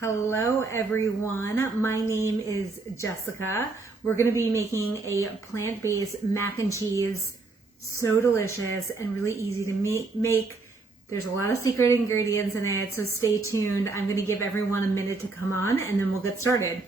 Hello everyone, my name is Jessica. We're going to be making a plant-based mac and cheese. So delicious and really easy to make. There's a lot of secret ingredients in it, so stay tuned. I'm going to give everyone a minute to come on and then we'll get started.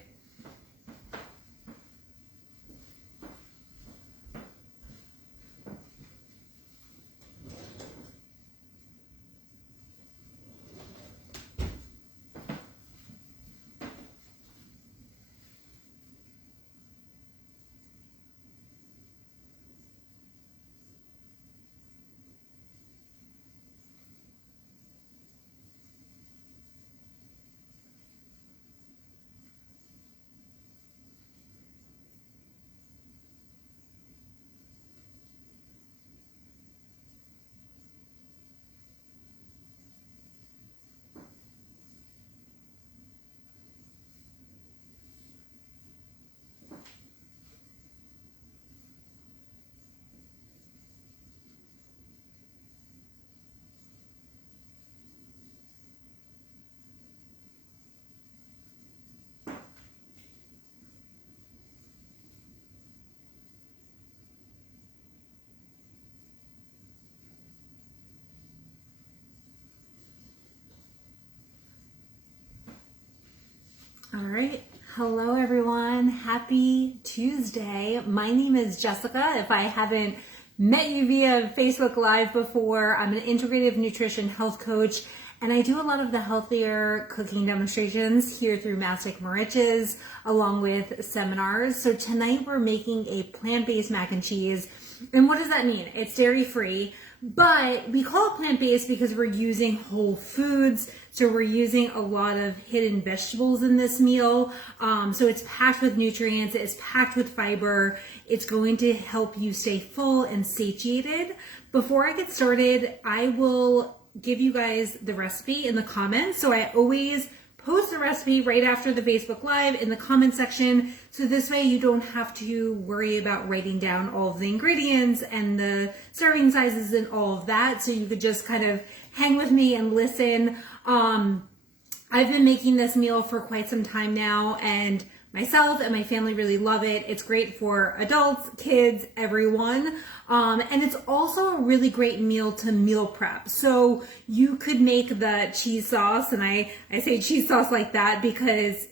All right. Hello everyone. Happy Tuesday. My name is Jessica. If I haven't met you via Facebook Live before, I'm an integrative nutrition health coach, and I do a lot of the healthier cooking demonstrations here through Mastic Mariches, along with seminars. So tonight we're making a plant-based mac and cheese. And what does that mean? It's dairy-free, but we call it plant-based because we're using whole foods. So we're using a lot of hidden vegetables in this meal. So it's packed with nutrients, it's packed with fiber. It's going to help you stay full and satiated. Before I get started, I will give you guys the recipe in the comments. So I always post the recipe right after the Facebook Live in the comment section. So this way you don't have to worry about writing down all of the ingredients and the serving sizes and all of that. So you could just kind of hang with me and listen. I've been making this meal for quite some time now, and myself and my family really love it. It's great for adults, kids, everyone. And it's also a really great meal to meal prep. So you could make the cheese sauce, and I say cheese sauce like that because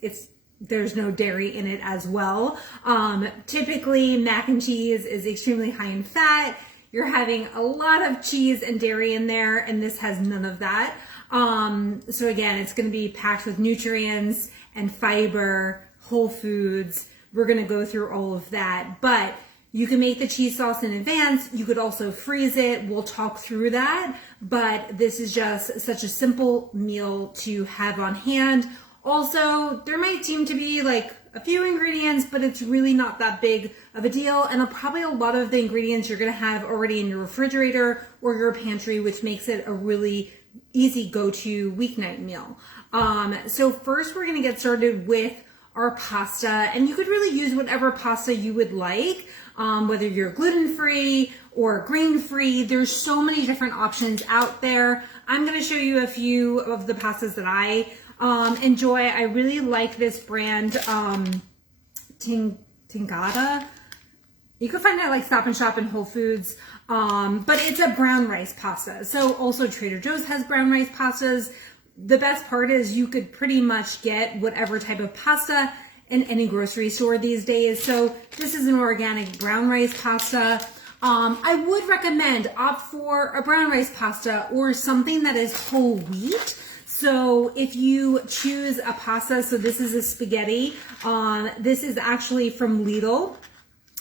there's no dairy in it as well. Typically mac and cheese is extremely high in fat. You're having a lot of cheese and dairy in there, and this has none of that. So again, it's going to be packed with nutrients and fiber, whole foods. We're going to go through all of that, but you can make the cheese sauce in advance. You could also freeze it. We'll talk through that, but this is just such a simple meal to have on hand. Also, there might seem to be like a few ingredients, but it's really not that big of a deal. And probably a lot of the ingredients you're going to have already in your refrigerator or your pantry, which makes it a really easy go-to weeknight meal. So first we're going to get started with our pasta, and you could really use whatever pasta you would like, whether you're gluten-free or grain-free. There's so many different options out there. I'm going to show you a few of the pastas that I enjoy. I really like this brand, Tingata. You can find it at like Stop and Shop and Whole Foods, but it's a brown rice pasta. So also Trader Joe's has brown rice pastas. The best part is you could pretty much get whatever type of pasta in any grocery store these days. So this is an organic brown rice pasta. I would recommend opt for a brown rice pasta or something that is whole wheat. So if you choose a pasta, so this is a spaghetti. This is actually from Lidl.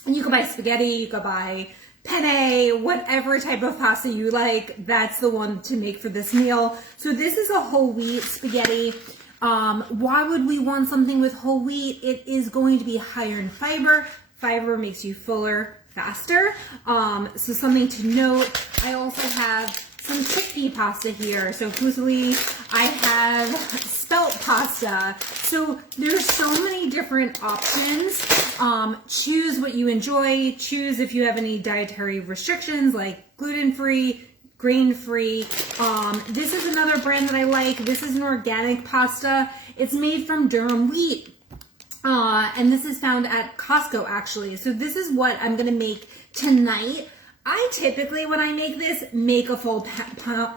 And you can buy spaghetti, you can buy penne, whatever type of pasta you like, that's the one to make for this meal. So this is a whole wheat spaghetti. Why would we want something with whole wheat? It is going to be higher in fiber. Fiber makes you fuller faster. So something to note. I also have some chickpea pasta here. So fusilli, I have spelt pasta. So there's so many different options. Choose what you enjoy. Choose if you have any dietary restrictions like gluten-free, grain-free. This is another brand that I like. This is an organic pasta. It's made from durum wheat. And this is found at Costco actually. So this is what I'm gonna make tonight. I typically, when I make this, make a full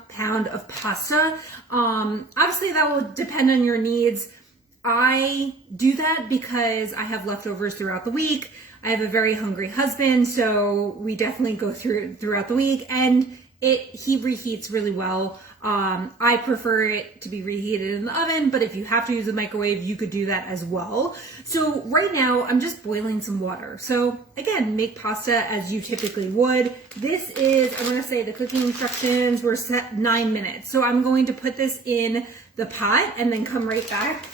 pound of pasta. Obviously that will depend on your needs. I do that because I have leftovers throughout the week. I have a very hungry husband, so we definitely go throughout the week, and he reheats really well. I prefer it to be reheated in the oven, but if you have to use a microwave, you could do that as well. So right now I'm just boiling some water. So again, make pasta as you typically would. This is, I'm going to say the cooking instructions were set 9 minutes. So I'm going to put this in the pot and then come right back.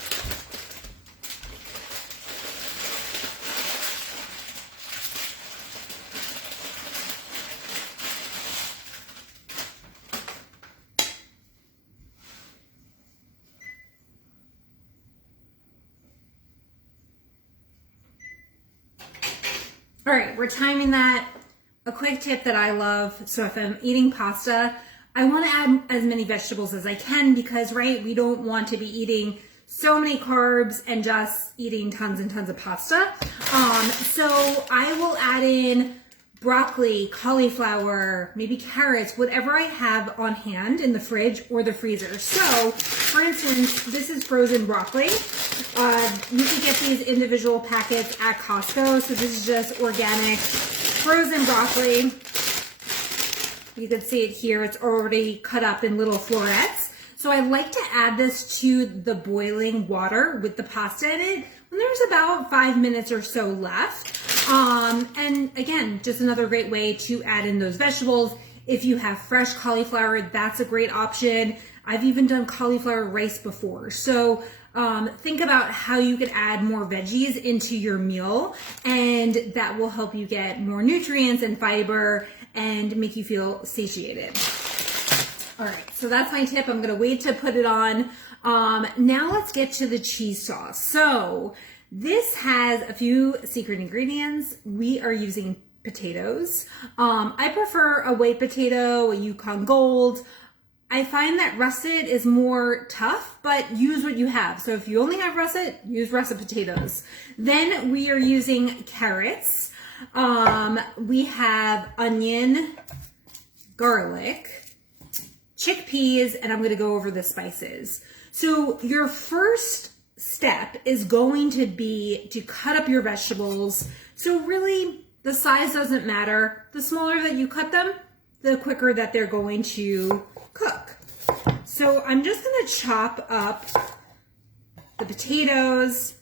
All right, we're timing that. A quick tip that I love, so if I'm eating pasta, I want to add as many vegetables as I can because, right, we don't want to be eating so many carbs and just eating tons and tons of pasta. So I will add in broccoli, cauliflower, maybe carrots, whatever I have on hand in the fridge or the freezer. So, for instance, this is frozen broccoli. You can get these individual packets at Costco. So this is just organic frozen broccoli. You can see it here. It's already cut up in little florets. So I like to add this to the boiling water with the pasta in it when there's about 5 minutes or so left. And again, just another great way to add in those vegetables. If you have fresh cauliflower, that's a great option. I've even done cauliflower rice before. So think about how you could add more veggies into your meal, and that will help you get more nutrients and fiber and make you feel satiated. All right, so that's my tip. I'm gonna wait to put it on. Now let's get to the cheese sauce. So this has a few secret ingredients. We are using potatoes. I prefer a white potato, a Yukon Gold. I find that russet is more tough, but use what you have. So if you only have russet, use russet potatoes. Then we are using carrots. We have onion, garlic, chickpeas, and I'm going to go over the spices. So your first step is going to be to cut up your vegetables. So really, the size doesn't matter. The smaller that you cut them, the quicker that they're going to cook. So I'm just going to chop up the potatoes.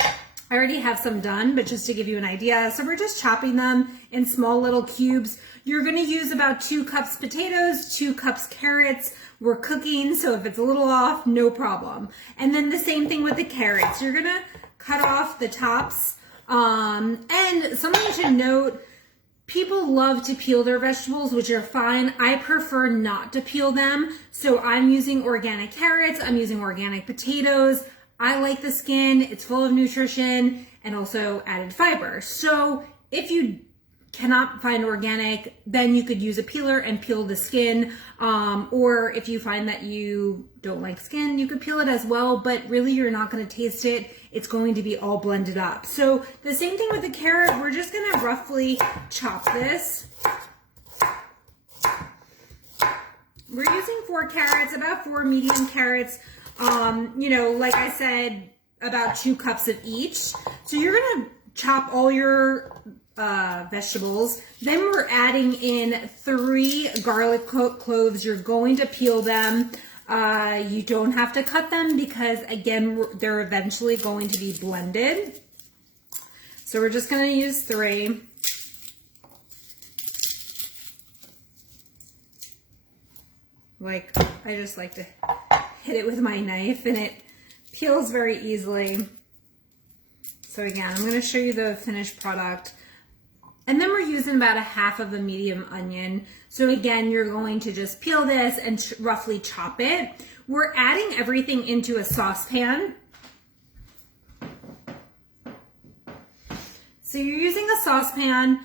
I already have some done, but just to give you an idea. So we're just chopping them in small little cubes. You're going to use about 2 cups potatoes, 2 cups carrots. We're cooking, so if it's a little off, no problem. And then the same thing with the carrots. You're going to cut off the tops. And something to note, people love to peel their vegetables, which are fine. I prefer not to peel them. So I'm using organic carrots. I'm using organic potatoes. I like the skin. It's full of nutrition and also added fiber. So if you cannot find organic, then you could use a peeler and peel the skin. Or if you find that you don't like skin, you could peel it as well, but really you're not going to taste it. It's going to be all blended up. So the same thing with the carrot. We're just going to roughly chop this. We're using 4 carrots, about 4 medium carrots. You know, like I said, about 2 cups of each. So you're going to chop all your vegetables. Then we're adding in 3 garlic cloves. You're going to peel them. You don't have to cut them because, again, they're eventually going to be blended. So we're just going to use 3. Like, I just like to hit it with my knife and it peels very easily. So again, I'm going to show you the finished product. And then we're using about a half of a medium onion. So again, you're going to just peel this and roughly chop it. We're adding everything into a saucepan. So you're using a saucepan.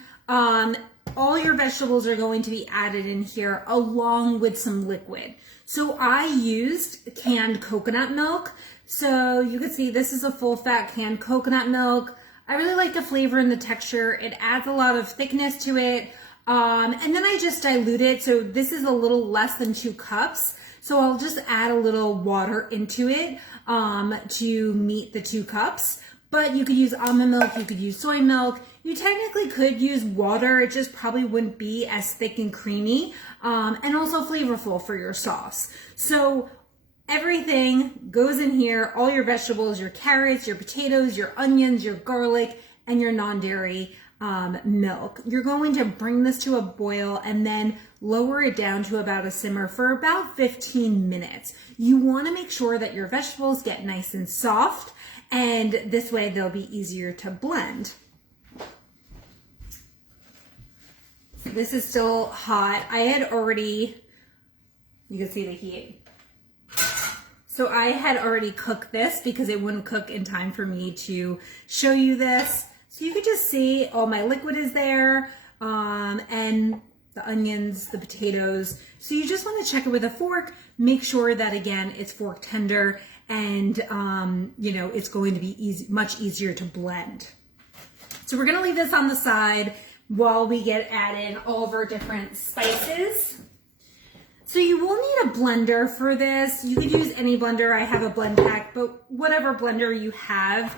all your vegetables are going to be added in here along with some liquid. So I used canned coconut milk. So you can see this is a full fat canned coconut milk. I really like the flavor and the texture. It adds a lot of thickness to it. And then I just dilute it. So this is a little less than 2 cups. So I'll just add a little water into it to meet the 2 cups. But you could use almond milk, you could use soy milk. You technically could use water. It just probably wouldn't be as thick and creamy and also flavorful for your sauce. So everything goes in here, all your vegetables, your carrots, your potatoes, your onions, your garlic, and your non-dairy milk. You're going to bring this to a boil and then lower it down to about a simmer for about 15 minutes. You want to make sure that your vegetables get nice and soft, and this way they'll be easier to blend. So this is still hot. I had already, you can see the heat. So I had already cooked this because it wouldn't cook in time for me to show you this. So you could just see all my liquid is there, and the onions, the potatoes. So you just want to check it with a fork, make sure that again, it's fork tender, and you know, it's going to be much easier to blend. So we're gonna leave this on the side while we add in all of our different spices. So you will need a blender for this. You could use any blender. I have a blend pack, but whatever blender you have.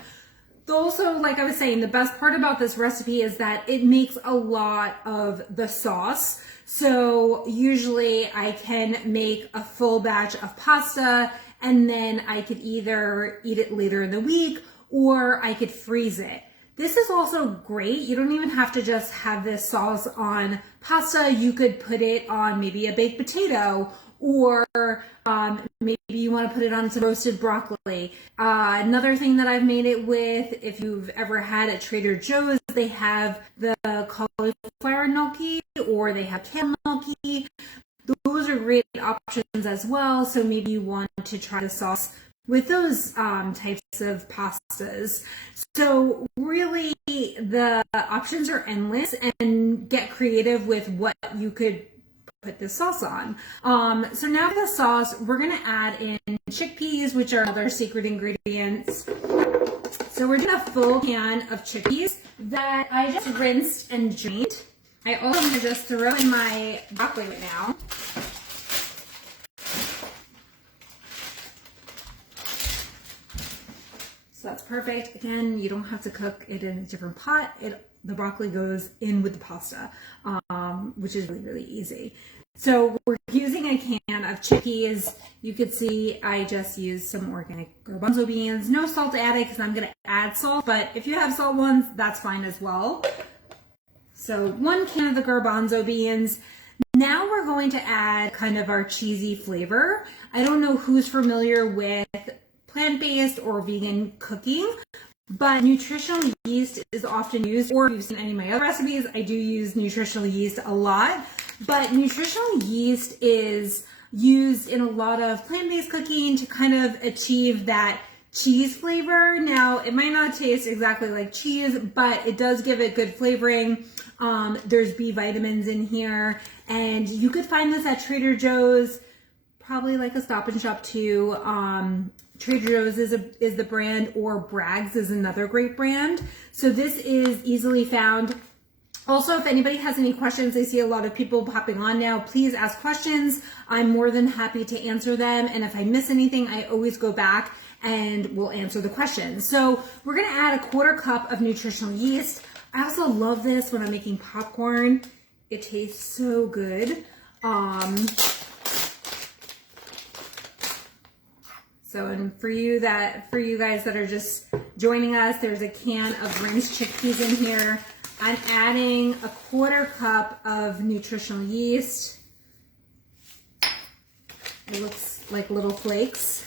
Also, like I was saying, the best part about this recipe is that it makes a lot of the sauce. So usually I can make a full batch of pasta and then I could either eat it later in the week or I could freeze it. This is also great. You don't even have to just have this sauce on pasta. You could put it on maybe a baked potato, or maybe you want to put it on some roasted broccoli. Another thing that I've made it with, if you've ever had at Trader Joe's, they have the cauliflower gnocchi or they have kale gnocchi. Those are great options as well. So maybe you want to try the sauce with those types of pastas. So really the options are endless, and get creative with what you could put this sauce on. So now for the sauce, we're gonna add in chickpeas, which are other secret ingredients. So we're doing a full can of chickpeas that I just rinsed and drained. I also am gonna just throw in my broccoli right now. So that's perfect. Again, you don't have to cook it in a different pot. The broccoli goes in with the pasta, which is really, really easy. So we're using a can of chickpeas. You could see I just used some organic garbanzo beans. No salt added because I'm going to add salt, but if you have salt ones, that's fine as well. So 1 can of the garbanzo beans. Now we're going to add kind of our cheesy flavor. I don't know who's familiar with plant-based or vegan cooking, but nutritional yeast is often used, or if you've seen any of my other recipes, I do use nutritional yeast a lot, but nutritional yeast is used in a lot of plant-based cooking to kind of achieve that cheese flavor. Now, it might not taste exactly like cheese, but it does give it good flavoring. There's B vitamins in here, and you could find this at Trader Joe's, probably like a Stop and Shop too. Trader Joe's is the brand, or Bragg's is another great brand. So this is easily found. Also, if anybody has any questions, I see a lot of people popping on now, please ask questions. I'm more than happy to answer them. And if I miss anything, I always go back and we'll answer the questions. So we're gonna add a 1/4 cup of nutritional yeast. I also love this when I'm making popcorn. It tastes so good. So, and for you guys that are just joining us, there's a can of rinsed chickpeas in here. I'm adding a 1/4 cup of nutritional yeast. It looks like little flakes.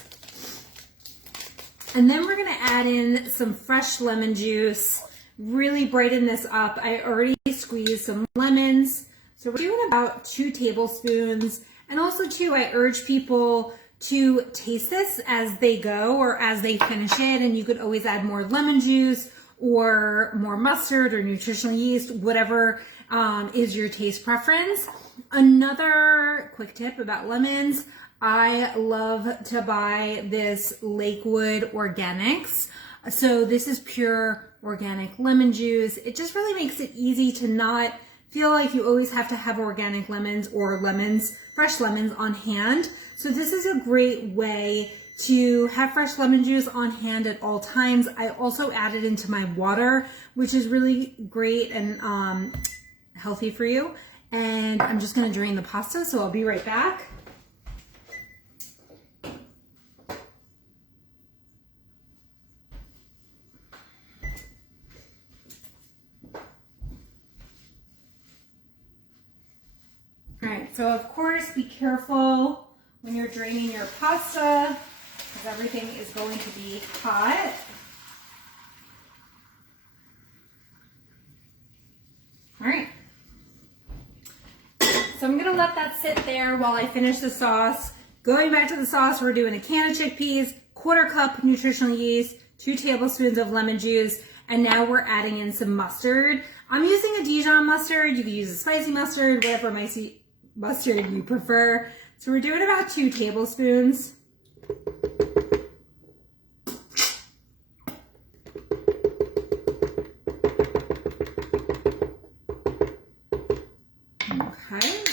And then we're gonna add in some fresh lemon juice, really brighten this up. I already squeezed some lemons. So we're doing about 2 tablespoons. And also too, I urge people to taste this as they go or as they finish it, and you could always add more lemon juice or more mustard or nutritional yeast, whatever is your taste preference. Another quick tip about lemons, I love to buy this Lakewood Organics. So this is pure organic lemon juice. It just really makes it easy to not feel like you always have to have organic lemons or lemons, fresh lemons on hand. So this is a great way to have fresh lemon juice on hand at all times. I also add it into my water, which is really great and healthy for you. And I'm just gonna drain the pasta, so I'll be right back. All right, so of course, be careful when you're draining your pasta, because everything is going to be hot. All right. So I'm gonna let that sit there while I finish the sauce. Going back to the sauce, we're doing a can of chickpeas, 1/4 cup nutritional yeast, 2 tablespoons of lemon juice, and now we're adding in some mustard. I'm using a Dijon mustard. You can use a spicy mustard, whatever mustard you prefer. So we're doing about 2 tablespoons. Okay.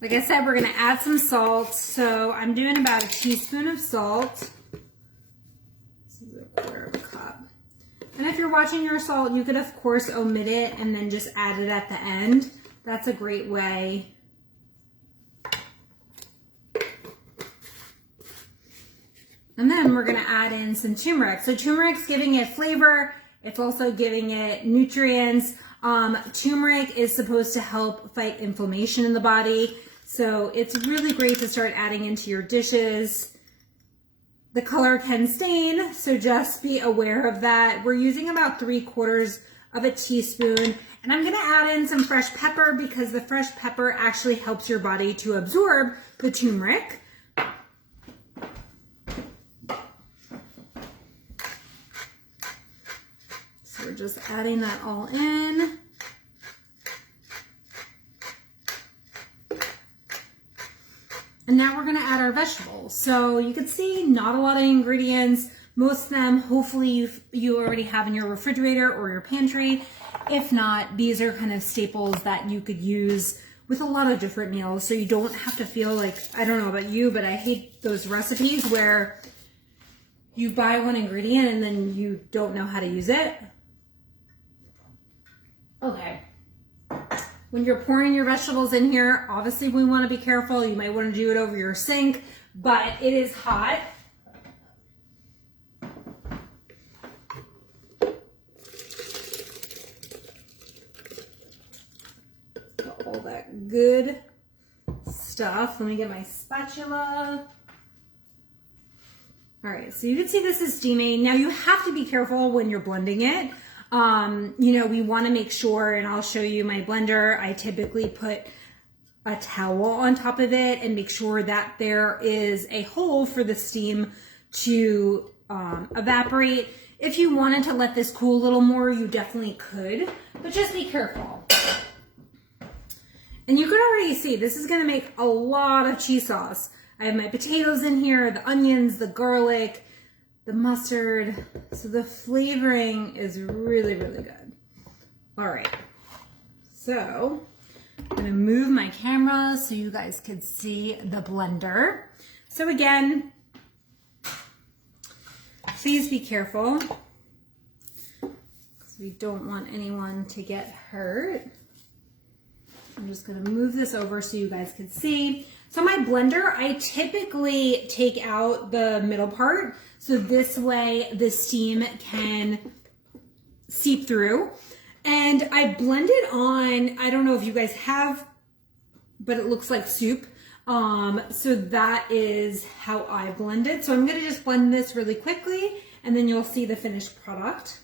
Like I said, we're gonna add some salt. So I'm doing about a teaspoon of salt. This is a 1/4 cup. And if you're watching your salt, you could of course omit it and then just add it at the end. That's a great way. And then we're gonna add in some turmeric. So turmeric's giving it flavor. It's also giving it nutrients. Turmeric is supposed to help fight inflammation in the body. So it's really great to start adding into your dishes. The color can stain, so just be aware of that. We're using about 3/4 of a teaspoon. And I'm gonna add in some fresh pepper because the fresh pepper actually helps your body to absorb the turmeric. So we're just adding that all in. And now we're gonna add our vegetables. So you can see not a lot of ingredients. Most of them, hopefully you already have in your refrigerator or your pantry. If not, these are kind of staples that you could use with a lot of different meals. So you don't have to feel like, I don't know about you, but I hate those recipes where you buy one ingredient and then you don't know how to use it. Okay. When you're pouring your vegetables in here, obviously we want to be careful. You might want to do it over your sink, but it is hot. Got all that good stuff. Let me get my spatula. All right, so you can see this is steaming. Now you have to be careful when you're blending it. You know, we want to make sure, and I'll show you my blender. I typically put a towel on top of it and make sure that there is a hole for the steam to evaporate. If you wanted to let this cool a little more, you definitely could, but just be careful. And you can already see this is going to make a lot of cheese sauce. I have my potatoes in here, the onions, the garlic, the mustard. So the flavoring is really, really good. All right. So I'm going to move my camera so you guys could see the blender. So again, please be careful because we don't want anyone to get hurt. I'm just going to move this over so you guys can see. So my blender, I typically take out the middle part. So this way the steam can seep through. And I blend it on, I don't know if you guys have, but it looks like soup. So that is how I blend it. So I'm gonna just blend this really quickly and then you'll see the finished product.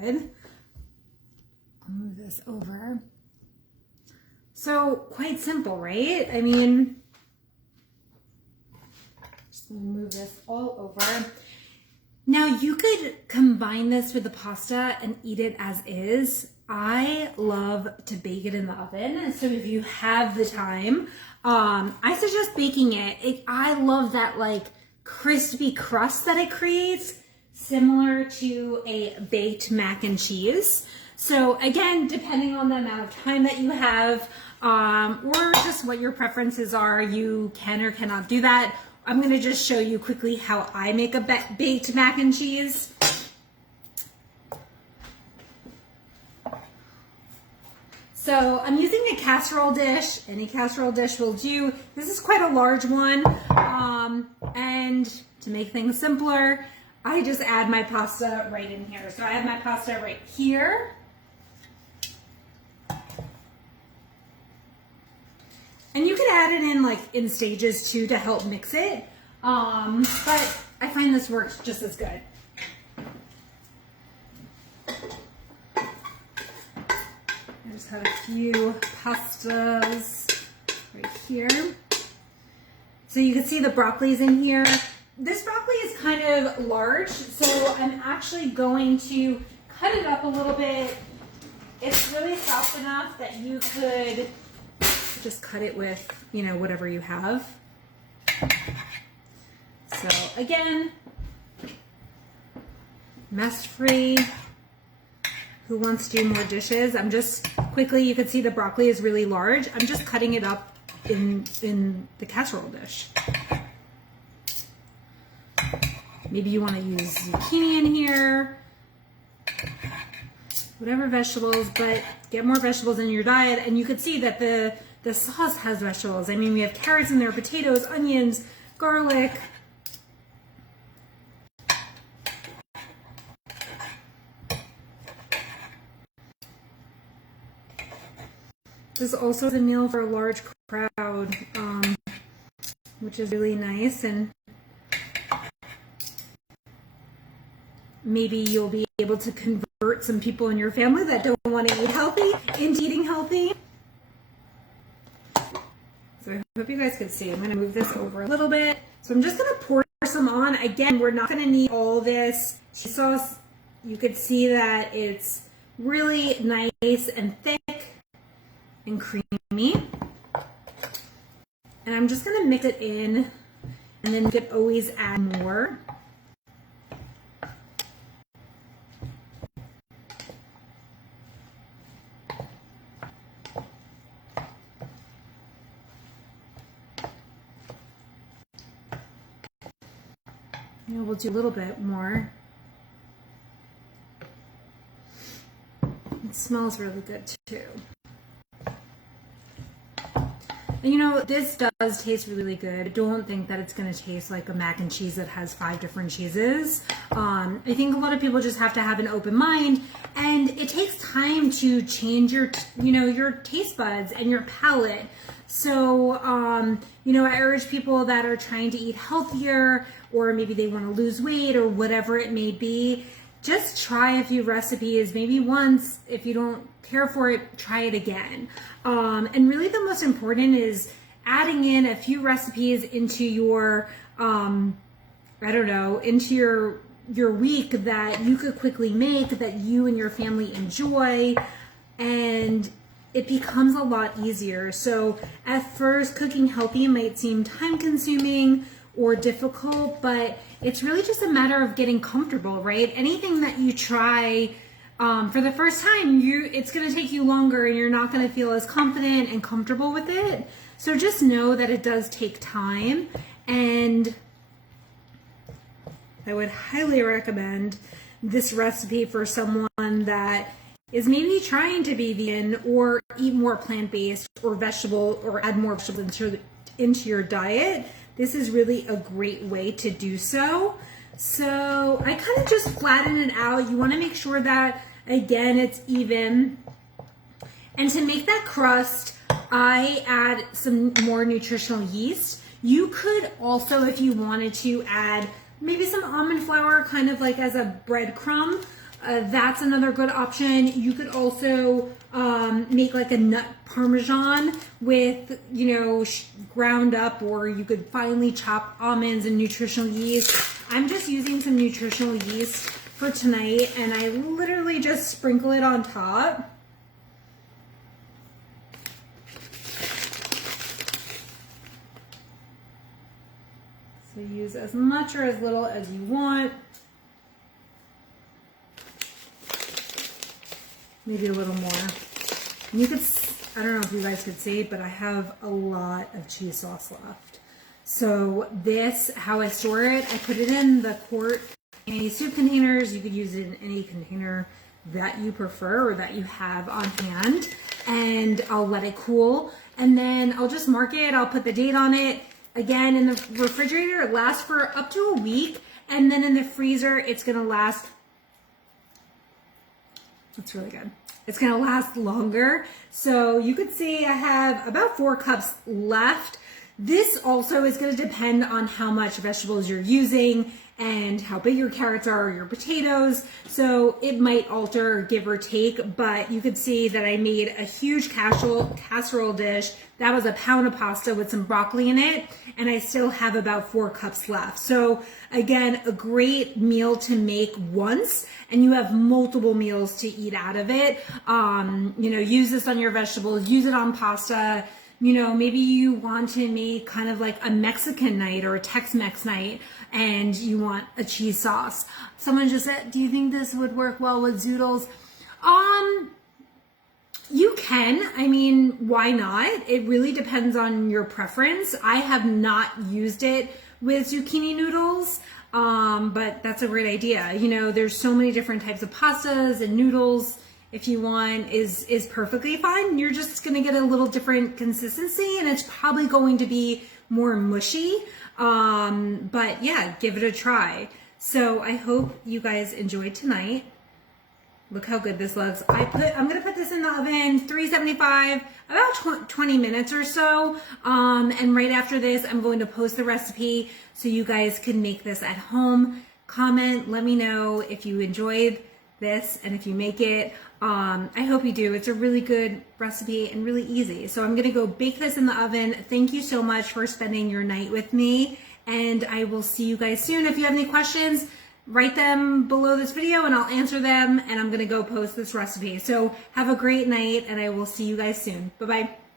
good. I'll move this over. So quite simple, right? I mean, just gonna move this all over. Now you could combine this with the pasta and eat it as is. I love to bake it in the oven. So if you have the time, I suggest baking it. I love that like crispy crust that it creates, similar to a baked mac and cheese. So again, depending on the amount of time that you have, or just what your preferences are, you can or cannot do that. I'm going to just show you quickly how I make a baked mac and cheese. So I'm using a casserole dish. Any casserole dish will do. This is quite a large one. And to make things simpler, I just add my pasta right in here. So I have my pasta right here. And you could add it in like in stages too to help mix it. But I find this works just as good. I just had a few pastas right here. So you can see the broccoli's in here. This broccoli is kind of large, so I'm actually going to cut it up a little bit. It's really soft enough that you could just cut it with, you know, whatever you have. So again, mess free. Who wants to do more dishes? I'm just quickly, you can see the broccoli is really large. I'm just cutting it up in the casserole dish. Maybe you want to use zucchini in here, whatever vegetables, but get more vegetables in your diet. And you can see that the sauce has vegetables. I mean, we have carrots in there, potatoes, onions, garlic. This is also a meal for a large crowd, which is really nice. And maybe you'll be able to convert some people in your family that don't want to eat healthy into eating healthy. So I hope you guys can see. I'm going to move this over a little bit. So I'm just going to pour some on. Again, we're not going to need all this sauce. You could see that it's really nice and thick and creamy. And I'm just going to mix it in, and then you could always add more. You know, we'll do a little bit more. It smells really good too. And you know, this does taste really good. I don't think that it's going to taste like a mac and cheese that has 5 different cheeses. I think a lot of people just have to have an open mind, and it takes time to change your, you know, your taste buds and your palate. So, you know, I urge people that are trying to eat healthier, or maybe they want to lose weight or whatever it may be, just try a few recipes, maybe once. If you don't care for it, try it again. And really the most important is adding in a few recipes into your, I don't know, into your week that you could quickly make, that you and your family enjoy, and it becomes a lot easier. So at first, cooking healthy might seem time consuming or difficult, but it's really just a matter of getting comfortable, right? Anything that you try for the first time, it's going to take you longer, and you're not going to feel as confident and comfortable with it. So just know that it does take time, and I would highly recommend this recipe for someone that is maybe trying to be vegan or eat more plant-based or vegetable, or add more vegetables into your diet. This is really a great way to do so. So I kind of just flatten it out. You want to make sure that, again, it's even. And to make that crust, I add some more nutritional yeast. You could also, if you wanted to, add maybe some almond flour, kind of like as a breadcrumb. That's another good option. You could also make like a nut parmesan with, ground up, or you could finely chop almonds and nutritional yeast. I'm just using some nutritional yeast for tonight, and I literally just sprinkle it on top. So use as much or as little as you want. Maybe a little more. You could, I don't know if you guys could see it, but I have a lot of cheese sauce left. So this, how I store it, I put it in the quart any soup containers. You could use it in any container that you prefer or that you have on hand. And I'll let it cool. And then I'll just mark it. I'll put the date on it. Again, in the refrigerator, it lasts for up to a week. And then in the freezer, it's going to last. It's really good. It's going to last longer. So you could see I have about 4 cups left. This also is going to depend on how much vegetables you're using and how big your carrots are or your potatoes. So it might alter, give or take, but you could see that I made a huge casserole dish. That was a pound of pasta with some broccoli in it, and I still have about 4 cups left. So again, a great meal to make once, and you have multiple meals to eat out of it. Use this on your vegetables, use it on pasta. Maybe you want to make kind of like a Mexican night or a Tex-Mex night, and you want a cheese sauce. Someone just said, do you think this would work well with zoodles? You can. I mean, why not? It really depends on your preference. I have not used it with zucchini noodles, but that's a great idea. There's so many different types of pastas and noodles. If you want, is perfectly fine. You're just going to get a little different consistency, and it's probably going to be more mushy. But yeah, give it a try. So I hope you guys enjoyed tonight. Look how good this looks. I'm going to put this in the oven, 375, about 20 minutes or so. And right after this, I'm going to post the recipe so you guys can make this at home. Comment, let me know if you enjoyed this and if you make it. I hope you do. It's a really good recipe and really easy. So I'm going to go bake this in the oven. Thank you so much for spending your night with me, and I will see you guys soon. If you have any questions, write them below this video and I'll answer them, and I'm going to go post this recipe. So have a great night, and I will see you guys soon. Bye-bye.